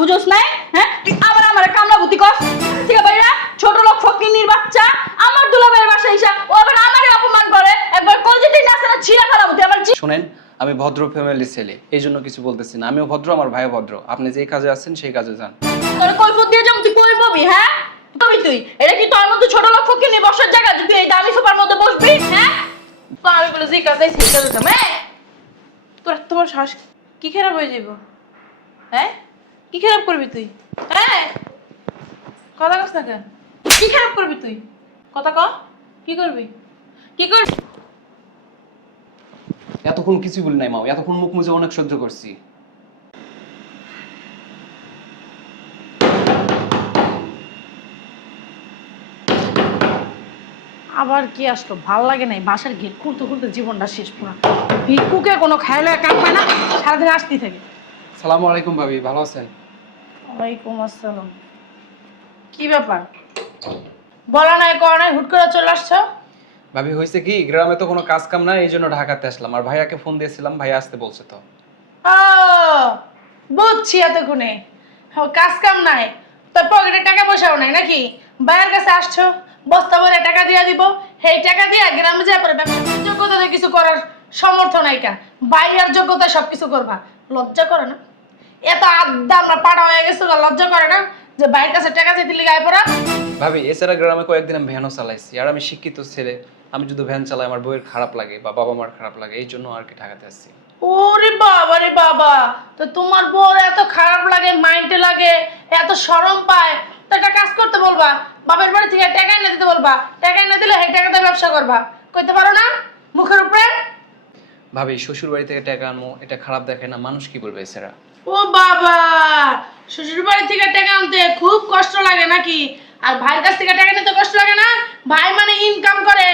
বুঝোস নাই? হ্যাঁ, তুই আবার আমার কামলা বুদ্ধি কর ঠিক আছে ভাইরা? ছোট লোক ফকিন্নির বাচ্চা আমার দুলাভাইয়ের বাসায় এসে ও আবার আমারে অপমান করে, একবার কলজেতেই নাচে না ছিঁড়া ফেলা বুদ্ধি আমার শুনেন, আমি ভদ্র ফ্যামিলির ছেলে, এই জন্য কিছু বলতেছি না। আমিও ভদ্র, আমার ভাইও ভদ্র। আপনি যে কাজে আছেন সেই কাজে যান। তোর কৈফত দিয়ে যাম, তুই কই পাবি? হ্যাঁ কবি তুই, এটা কি তোর মতো ছোট লোক ফকিন্নি বসার জায়গা যে তুই এই দামি সোফার মধ্যে বসবি? হ্যাঁ তো আমি বলে যে কাজে সেই কাজে থাম। তোর তোমার শ্বাস কি খারাপ হয়ে যাইব? হ্যাঁ, কি খারাপ করবি তুই? হ্যাঁ, কথা কস না কেন? কি খারাপ করবি তুই? কথা ক, কি করবি? কি করবি? এতক্ষণ কিছু বলি নাই মাও, এতক্ষণ মুখ মুজে অনেক সহ্য করছি। আবার কি আসলো, ভাল লাগে নাই। বাসার গেট খুলতে খুলতে জীবনটা শেষ পুরো। ভিক্ষুকে কোনো খেয়ালে কাম পায় না, সারাদিন আসতেই থাকে। সালামু আলাইকুম ভাবি, ভালো আছেন? ওয়ালাইকুম আসসালাম। কি ব্যাপার, বলা নাই করা নাই, হুট করে চলে আসছো? ভাবি হয়েছে কি, গ্রামে তো কোনো কাজ কাম নাই, এই জন্য ঢাকাতে আসলাম। আর ভাইয়াকে ফোন দিয়েছিলাম, ভাইয়া আসতে বলছে। তো ও বুঝছি, এতক্ষণে কাজ কাম নাই, তোর পকেটে টাকা পয়সাও নাই নাকি? ভাইয়ের কাছে আসছো, বস্তা ভরে টাকা দিয়ে দিব, সেই টাকা দিয়ে গ্রামে যা পরে ব্যবসা। যোগ্যতা কিছু করার সমর্থ নাই কা, বাইরের যোগ্যতা সবকিছু করবা, লজ্জা করে না? এত আড্ডা আমরা পাড়া হয়ে গেছে, লজ্জা করে না যে বাইরের কাছে টাকা চাইতে লিগে আয় পড়া? ভাবি এছাড়া গ্রামে কয়েকদিন আমি ভ্যানও চালাইছি, আর আমি শিক্ষিত ছেলে। আমি যদি ভ্যান চালাই আমার বউয়ের খারাপ লাগে বা বাবা মার খারাপ লাগে, এই জন্য আর কি ঢাকাতে আসছি। ওরে বাবা রে বাবা, তো তোমার বউর এত খারাপ লাগে, মাইন্ডে লাগে, এত শরম পায়, তো একটা কাজ করতে বলবা, বাপের বাড়ি থেকে টাকা এনে দিতে বলবা, টাকা এনে দিলে সেই টাকাতে ব্যবসা করবা। কইতে পারো না মুখের উপরে? ভাবি শ্বশুর বাড়ি থেকে টাকা আনবো, এটা খারাপ দেখে না? মানুষ কি বলবে এছাড়া? ও বাবা, শ্বশুর বাড়ি থেকে টাকা আনতে খুব কষ্ট লাগে নাকি? আর ভাইয়ের কাছ থেকে টাকা নিতে কষ্ট লাগে না? ভাই মানে ইনকাম করে,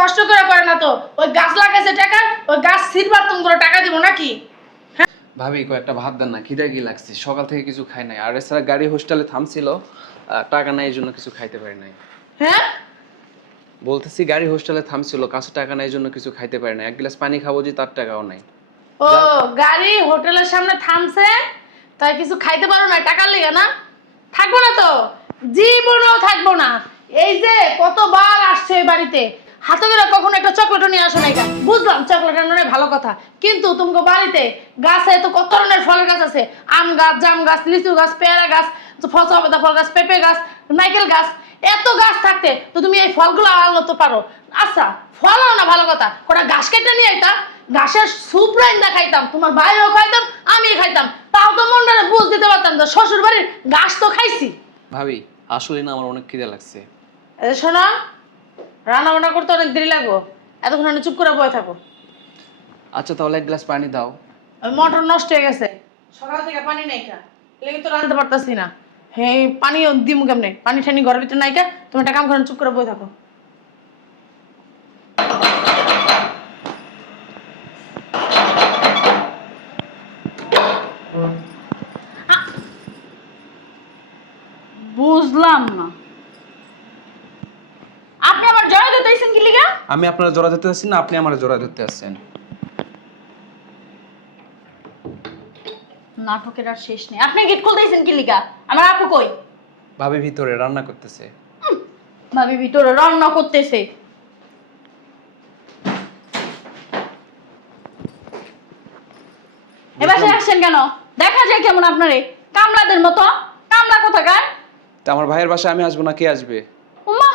কষ্ট করে করে না তো। ওই গাছ লাগাইছে টাকা, ওই গাছ ছিড়বার তুমি করে টাকা দিব নাকি? ভাবি কয়েকটা ভাত দেন না, খিদে কি লাগছে, সকাল থেকে কিছু খাই নাই। আর এছাড়া গাড়ি হোস্টেলে থামছিল, টাকা নাই, এই জন্য কিছু খাইতে পারি নাই। হ্যাঁ, বলতেছি গাড়ি হোস্টেলে থামছিল, কাছে টাকা নাই, এই জন্য কিছু খাইতে পারি না। এক গ্লাস পানি খাবো যে তার টাকাও নাই। ও গাড়ি হোটেলের সামনে থামছে, তাই কিছু খাইতে পারো না, টাকার লেগে না? থাকবো না তো, জীবনেও থাকবো না। এই যে কতবার আসছে এই বাড়িতে, হাতে করে কখনো একটা চকলেটও নিয়ে আসো নাই কেন? বুঝলাম চকলেট আনলে ভালো কথা, কিন্তু তোমাকে বাড়িতে গাছে তো কত ধরনের ফলের গাছ আছে, আম গাছ, জাম গাছ, লিচু গাছ, পেয়ারা গাছ, ফসা ফল গাছ, পেঁপে গাছ, নারকেল গাছ, এত গাছ থাকতে তো তুমি এই ফলগুলো আনতে পারো। আচ্ছা ফল না ভালো কথা, ওটা ঘাস কেটে নিয়ে আইতা, ঘাসের স্যুপ রাইন্দা খাইতাম, তোমার ভাইও খাইতাম, আমি খাইতাম, তাও তো মনটা বুঝ দিতে পারতাম না, শ্বশুর বাড়ির ঘাস তো খাইছি। ভাবি আসলে না আমার অনেক খিদে লাগছে। শোনো, রান্না বান্না করতে অনেক দেরি লাগবো, এতক্ষণ চুপ করে বয়ে থাকো। আচ্ছা তাহলে এক গ্লাস পানি দাও। মোটর নষ্ট হয়ে গেছে, সকাল থেকে পানি নাই কা, লেগে তো রাঁধতে পারতাছি না। হ্যাঁ পানিও দিমু কেমনে, পানি ঠানি ঘরের ভিতরে নাই কা, তুমি একটা কাম করেন, চুপ করে বয়ে থাকো। বুঝলাম না, আপনি আমার জয় দিতেছেন কি লিগা? আমি আপনারা জোড়া ধরতে আসছি না, আপনি আমার জোড়া ধরতে আসছেন? নাটকের আর শেষ নেই। আপনি গেট খুলতেছেন কি লিগা? আমার আপু কই? ভাবি ভিতরে রান্না করতেছে। ভাবি ভিতরে রান্না করতেছে। এবার আসছেন কেন? দেখা যায় কেমন আপনারে কামলাদের মতো? কামলা কোথাকার? তা আমার ভাইয়ের বাসায় আমি আসবো না, কে আসবে? উমা,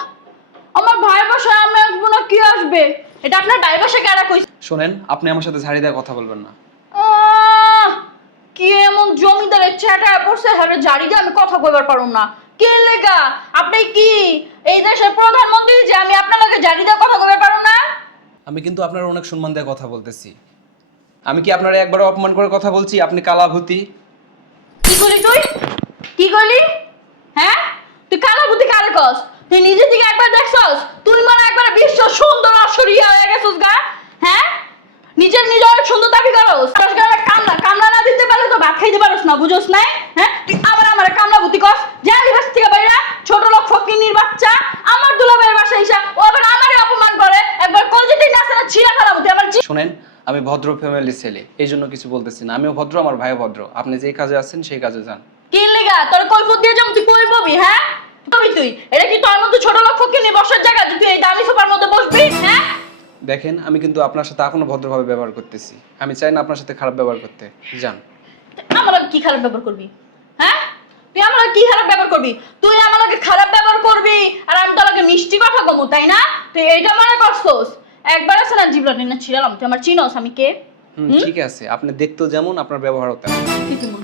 আমার ভাই বাসায় আমি আসবো না, কি আসবে? এটা আপনার ভাই বাসায় কারা কইছে? শোনেন, আপনি আমার সাথে ঝাড়ি দিয়ে কথা বলবেন না। কি এমন জমিদারের চ্যাটা পড়ছে হ্যাঁ জারি দিয়ে আমি কথা কইবার পারুম না? কে লেগা? আপনি কি এই দেশের প্রধানমন্ত্রী যে আমি আপনার লগে জারি দিয়ে কথা কইবার পারুম না? আমি কিন্তু আপনার অনেক সম্মান দিয়ে কথা বলতেছি। আমি কি আপনার একবারও অপমান করে কথা বলছি? আপনি কালাভূতি। কি করলি তুই? কি করলি? হ্যাঁ, তুই কালা বুদ্ধি কারে কস? তুই নিজে থেকে একবার দেখছস? তুই মানে একবার বিশ্ব সুন্দর অসরিয়া হয়ে গেছস গা? হ্যাঁ, নিজের অনেক সুন্দর দাবি করস। কামলা কামলা না দিতে পারলে তো ভাত খাইতে পারস না, বুঝোস নাই? হ্যাঁ, তুই আবার আমার কামলা বুদ্ধি কস, যা লিবাস থেকে বাইরা, ছোট লোক ফকিন্নির বাচ্চা আমার দুলাভাইয়ের বাসায় এসে ও আবার আমারে অপমান করে, একবার কলজেতেই নাচে না ছিঁড়া ফেলা বুদ্ধি আমার। শোনেন, আমি ভদ্র ফ্যামিলির ছেলে, এই জন্য কিছু বলতেছি না। আমিও ভদ্র, আমার ভাইও ভদ্র। আপনি যে কাজে আছেন সেই কাজে যান। কি লিগা তোর কৈফত দিয়ে যাম তুই কই পাবি? হ্যাঁ তুই এটা কি তোর মতো ছোট লোক ফকিনি বসার জায়গা যে তুই এই দামি সোফার মধ্যে বসবি? হ্যাঁ দেখেন আমি কিন্তু আপনার সাথে এখনো ভদ্রভাবে ব্যবহার করতেছি, আমি চাই না আপনার সাথে খারাপ ব্যবহার করতে। যান। আমার লগে কি খারাপ ব্যবহার করবি? হ্যাঁ তুই আমার লগে কি খারাপ ব্যবহার করবি? তুই আমার লগে খারাপ ব্যবহার করবি আর আমি তোর লগে মিষ্টি কথা কমু, তাই না? তুই এইটা মনে করছস? একবার আছে না জিবলা নিয়ে ছিলাম, তুই আমার চিনোস আমি কে? ঠিক আছে, আপনি দেখতেও যেমন আপনার ব্যবহারও তেমন।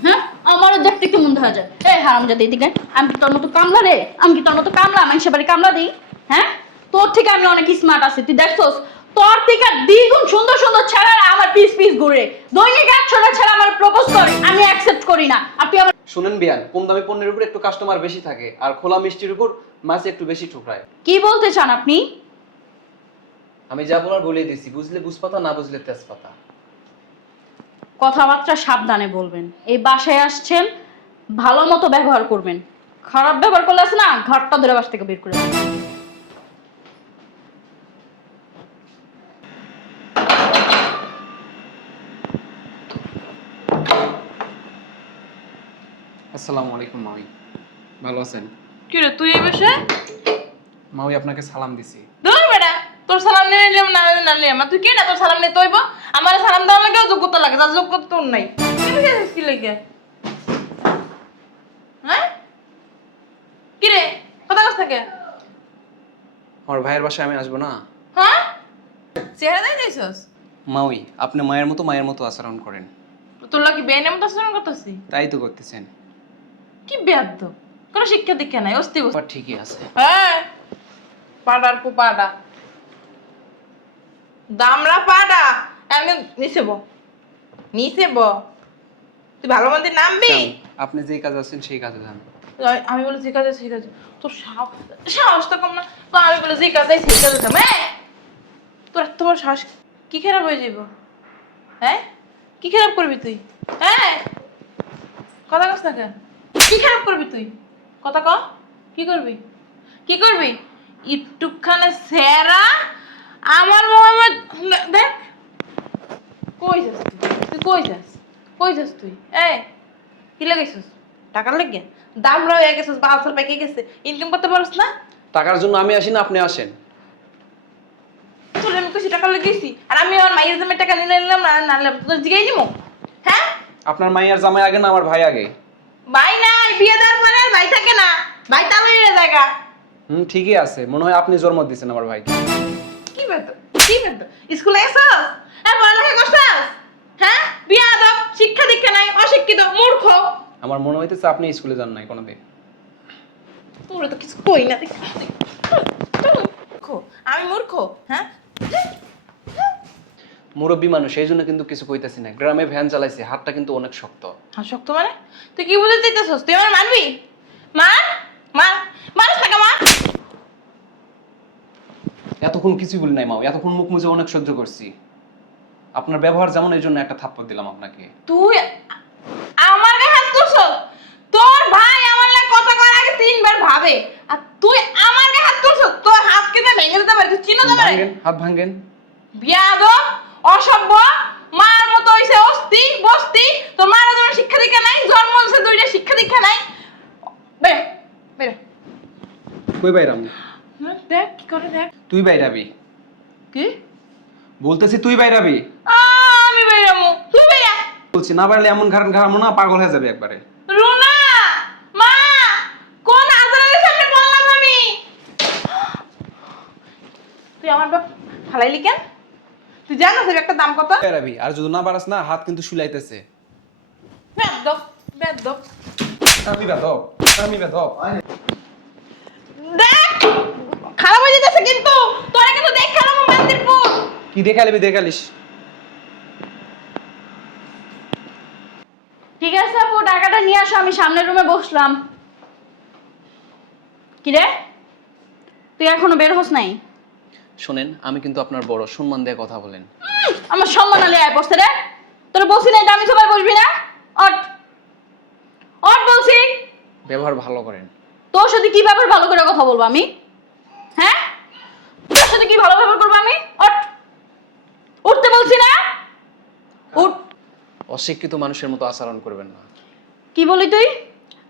হ্যাঁ আমারও দেখতে কেমন দেখা যায়। এই হারামজাদা এদিকে, আমি কি তোর মতো কামলা রে? আমি কি তোর মতো কামলা? মানুষের বাড়ি কামলা দিই? হ্যাঁ তোর থেকে আমি অনেক স্মার্ট আছি, তুই দেখছস? তোর থেকে দ্বিগুণ সুন্দর সুন্দর ছেলেরা আমার পিস পিস ঘুরে, দৈনিক 100টা ছেলে আমার প্রপোজ করে, আমি অ্যাকসেপ্ট করি না। আর তুই আমার শুনেন বিয়ান, কম দামি পণ্যের উপর একটু কাস্টমার বেশি থাকে আর খোলা মিষ্টির উপর মাছ একটু বেশি ঠুকরায়। কি বলতে চান আপনি? আমি যা বলার বলেই দিছি, বুঝলে বুঝপাতা, না বুঝলে তেজপাতা। কথাবার্তা সাবধানে বলবেন। এই বাসায় আসছেন, ভালো মতো ব্যবহার করবেন। খারাপ ব্যবহার করলে আছে না ঘরটা ধরে বাসা থেকে বের করে দেবেন। আসসালামু আলাইকুম মামি, ভালো আছেন? কি রে তুই এই বাসায়? মামি আপনাকে সালাম দিছি। দূর বেটা, তোর সালাম নিয়ে নিলাম না না নিলাম তুই কি না তোর সালাম নিয়ে তৈব? আমার সালাম দেওয়ার লাগে যোগ্যতা লাগে, তার যোগ্যতা তোর নাই। কি গেছিস কি লাগে? হ্যাঁ কি রে কথা কাছ থেকে? আমার ভাইয়ের বাসায় আমি আসবো না? হ্যাঁ চেহারা দেয় যাইছস? মাউই, আপনি মায়ের মতো আচরণ করেন। তোর লাগি বেনের মতো আচরণ করতেছি? তাই তো করতেছেন। কি বেয়াদ্দ, কোনো শিক্ষা দীক্ষা নাই, অস্তি বস্তি। আবার ঠিকই আছে। হ্যাঁ পাড়ার কো পাড়া দামরা পাড়া এমনি নিচে ব নিচে ব। তুই ভালো মন্দির নামবি? যান, আপনি যেই কাজ আছেন সেই কাজে যান। আমি বলে যে কাজে সেই কাজে তোর সাহস তো কম না তো আমি বলে যে কাজে সেই কাজে থাম। তোর এত বড় সাহস, কি খারাপ হয়ে যাইব? হ্যাঁ কি খারাপ করবি তুই? হ্যাঁ কথা কস না কেন? কি খারাপ করবি তুই? কথা ক, কি করবি? কি করবি? একটুখানে সেরা আমার মোহাম্মদ দেখ কই যাস তুই? কই যাস? কই যাস তুই? কি লাগাইছিস? টাকার লাগে দাম রয়ে গেছিস, বালসাল পেকে গেছে, ইনকাম করতে পারছ না? টাকার জন্য আমি আসি না, আপনি আসেন। তোর আমি কইছি টাকা লাগাইছি আর আমি আমার মায়ের জন্য টাকা নিয়ে নিলাম না না নিলাম তোর জিগাই নিমো? হ্যাঁ আপনার মাইয়ার জামাই আগে না আমার ভাই আগে? ভাই নাই, বিয়ে দেওয়ার পরে আর ভাই থাকে না, ভাই তামিলের জায়গা। ঠিকই আছে, মনে হয় আপনি জন্ম দিয়েছেন আমার ভাইকে। কি বেতো কি বেতো স্কুলে এসেছস? পড়ালেখা করছস? হ্যাঁ বিয়ে আদব, শিক্ষা দীক্ষা নাই, অশিক্ষিত মূর্খ। আমার মনে হইতেছে আপনি স্কুলে যান নাই কোনোদিন। তোর তো কিছু কই না দেখ। আমি মূর্খ? হ্যাঁ মুরব্বী মানুষ, এই জন্য কিন্তু কিছু কইতাছি না। গ্রামে ভ্যান চালাইছি, হাতটা কিন্তু অনেক শক্ত। হ্যাঁ শক্ত মানে? তুই কি বুঝতে চাইতেছস? তুই আমার মারবি? মার মার মারিস না মা। এতক্ষণ কিছু বলি নাই মাও, এতক্ষণ মুখ মুজে অনেক সহ্য করছি। আপনার ব্যবহার যেমন, এই জন্য একটা থাপ্পড় দিলাম আপনাকে। তুই আমার গায়ে হাত তুলছস? তোর ভাই আমার লাগে কথা করার আগে 3 বার ভাবে আর তুই আমার গায়ে হাত তুলছস? তোর হাত কেটে ভেঙে দিতে পারি, তুই চিনো তো পারে? হাত ভাঙেন। বিয়াদব, অসভ্য, মার মতো হইছে অস্তি বস্তি। তোর মার যেমন শিক্ষা দীক্ষা নাই, জন্ম হইছে দুইটা শিক্ষা দীক্ষা নাই। বেরে বেরে কই বাইরাম? দেখ কি করে দেখ। তুই বাইরাবি। কি বলতেছি তুই বাইরাবি। আমি বেরামু, তুই বেরা। বলছি না বাইরলে এমন ঘাড়ামো না, পাগল হয়ে যাবে একবারে। রুনা মা কোন আজরালের সামনে বললাম আমি? তুই আমার বাপ ফালাইলি কেন? তুই জানিস এর একটা দাম কত? বাইরাবি, আর যদি না পারাস না হাত কিন্তু শুলাইতেছে। বেদ্দপ বেদ্দপ। আমি বেদব, আমি বেদব। দেখ খারাপ হয়ে যেতেছে কিন্তু তোরা কিন্তু দেখালাম মন্দিরপুর। কি দেখালিবি? দেখালিস। ঠিক আছে আপু, টাকাটা নিয়ে আসো, আমি সামনের রুমে বসলাম। কি রে তুই এখনো বের হস নাই? শোনেন, আমি কিন্তু আপনার বড়, সম্মান দিয়ে কথা বলেন। আমার সম্মান আলে আয় বসতে রে। তোর বসি নাই দামি সবাই বসবি না? অট অট বলছি। ব্যবহার ভালো করেন। তোর সাথে কি ব্যাপার ভালো করে কথা বলবো আমি? হ্যাঁ তোর সাথে কি ভালো ব্যবহার করবো আমি? অট উঠতে বলছি না, উঠ। অশিক্ষিত মানুষের মতো আচরণ করবেন না। কি বলি তুই?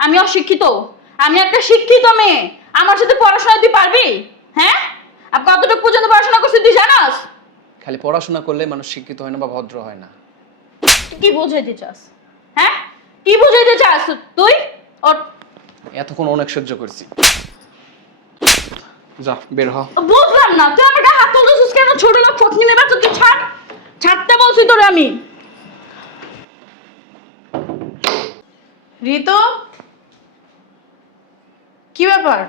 আমি অশিক্ষিত? আমি একটা শিক্ষিত মেয়ে, আমার সাথে পড়াশোনা তুই পারবি? হ্যাঁ, আর কতটুকু পর্যন্ত পড়াশোনা করছিস তুই জানাস? খালি পড়াশোনা করলে মানুষ শিক্ষিত হয় না বা ভদ্র হয় না। তুই কি বুঝাইতে চাস? হ্যাঁ, কি বুঝাইতে চাস তুই? ওর এতক্ষণ অনেক সহ্য করছি, যা বের হ। বুঝলাম না, তুই আমার গায়ে হাত তুলছিস কেন? ছোট লোক ফটনি নেবা, তুই ছাড়, ছাড়তে বলছি তোরে আমি। ঋতু, কি ব্যাপার?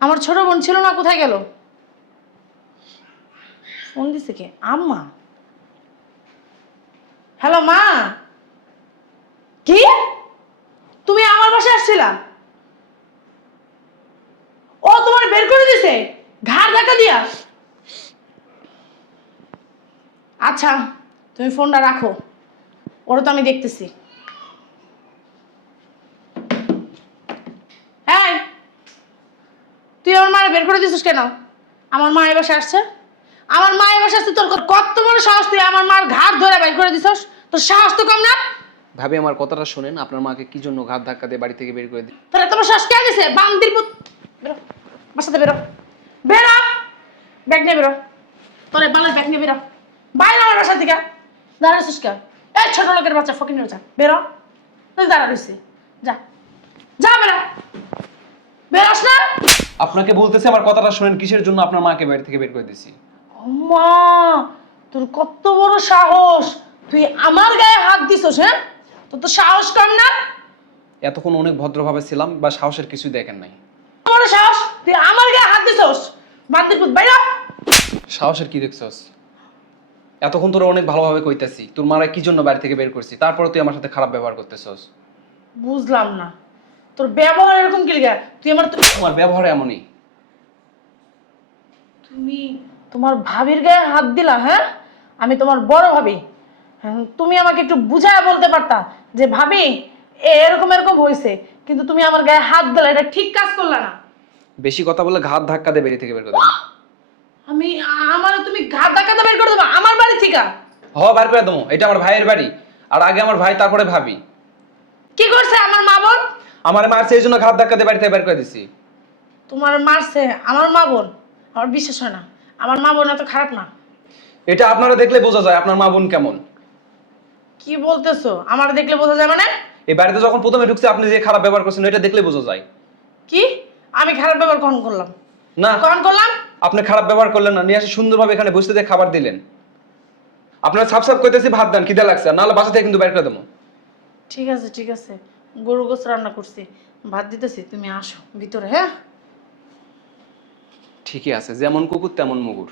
আমার ছোট বোন ছিল না, কোথায় গেল? ফোন দিছে কে? আম্মা? হ্যালো মা। কি? তুমি আমার বাসায় আসছিলা? ও তোমার বের করে দিছে ঘাড় ধাক্কা দিয়া? আচ্ছা, তুমি ফোনটা রাখো, ওরা তো আমি দেখতেছি। এই, তুই আমার মায়ের বের করে দিছিস কেন? আমার মা এ বাসায় আসছে, আমার মা এ বাসায় আসছে, তোর কত বড় সাহস তুই আমার মার ঘাড় ধরে বের করে দিছিস? তোর সাহস তো কম না? ভাবি আমার কথাটা শুনেন, আপনার মাকে কি জন্য ঘাত ধাক্কা দিয়ে বাড়ি থেকে বের করে দিই? তোর এত বড় সাহস কে দিছে? বান্দির পুত, বেরো বাসাতে, বেরো বেরো, ব্যাগ নিয়ে বেরো, তোর বালের ব্যাগ নিয়ে বেরো বাইরে আমার বাসা থেকে। দাঁড়াছিস কেন? এই ছোট লোকের বাচ্চা ফকিনের বাচ্চা, বেরো। তুই দাঁড়া রইছিস, যা যা, বেরো, বেরোস না? আপনাকে বলতেছে আমার কথাটা শুনেন, কিসের জন্য আপনার মাকে বাড়ি থেকে বের করে দিছি? মা, তোর কত বড় সাহস, তুই আমার গায়ে হাত দিছস? হ্যাঁ, তোর তো সাহস কম না? এতক্ষণ অনেক ভদ্রভাবে ছিলাম, বা সাহসের কিছুই দেখেন নাই। বড় সাহস, তুই আমার গায়ে হাত দিছস? বান্দির পুত, বাইরে। সাহসের কি দেখছস? এতক্ষণ তোরা অনেক ভালোভাবে কইতাছি তোর মারা কি জন্য বাড়ি থেকে বের করছি, তারপরে তুই আমার সাথে খারাপ ব্যবহার করতেছস। বুঝলাম না তোর ব্যবহার এরকম কি লাগা? তুই আমার তোমার ব্যবহার এমনই। তুমি তোমার ভাবির গায়ে হাত দিলা? হ্যাঁ, আমি তোমার বড় ভাবি। হ্যাঁ, তুমি আমাকে একটু বুঝায় বলতে পারতা যে ভাবি এরকম এরকম হয়েছে, কিন্তু তুমি আমার গায়ে হাত দিলা, এটা ঠিক কাজ করলা না। বেশি কথা বলে ঘাত ধাক্কা দিয়ে বাড়ি থেকে বের করে দেবো। আমি আমার তুমি ঘাট ধাক্কাতে বের করে দেবো আমার বাড়ি থেকে? বার করে দেবো, এটা আমার ভাইয়ের বাড়ি, আর আগে আমার ভাই তারপরে ভাবি। কি করছে আমার মা বোন? আমার মারছে এই জন্য ঘাত ধাক্কা দিয়ে বাড়ি থেকে বের করে দিছি। তোমার মারছে আমার মা বোন? আমার বিশ্বাস হয় না, আমার মা বোন এত খারাপ না। এটা আপনারা দেখলে বোঝা যায় আপনার মা বোন কেমন। কি বলতেছো? আমার দেখলে বোঝা যায় মানে? এই বাড়িতে যখন প্রথমে ঢুকছে আপনি যে খারাপ ব্যবহার করছেন এটা দেখলে বোঝা যায়। কি আমি খারাপ ব্যবহার কখন করলাম? না, কখন করলাম? আপনি খারাপ ব্যবহার করলেন না, নিয়ে এসে সুন্দরভাবে এখানে বসতে দিয়ে খাবার দিলেন। আপনারা সাপ সাপ কইতেছি ভাত দেন, খিদে লাগছে, নাহলে বাসা থেকে কিন্তু বের করে দেবো। ঠিক আছে ঠিক আছে, গরু গোস রান্না করছি, ভাত দিতেছি, তুমি আসো ভিতরে। হ্যাঁ, ঠিকই আছে, যেমন কুকুর তেমন মুগুর।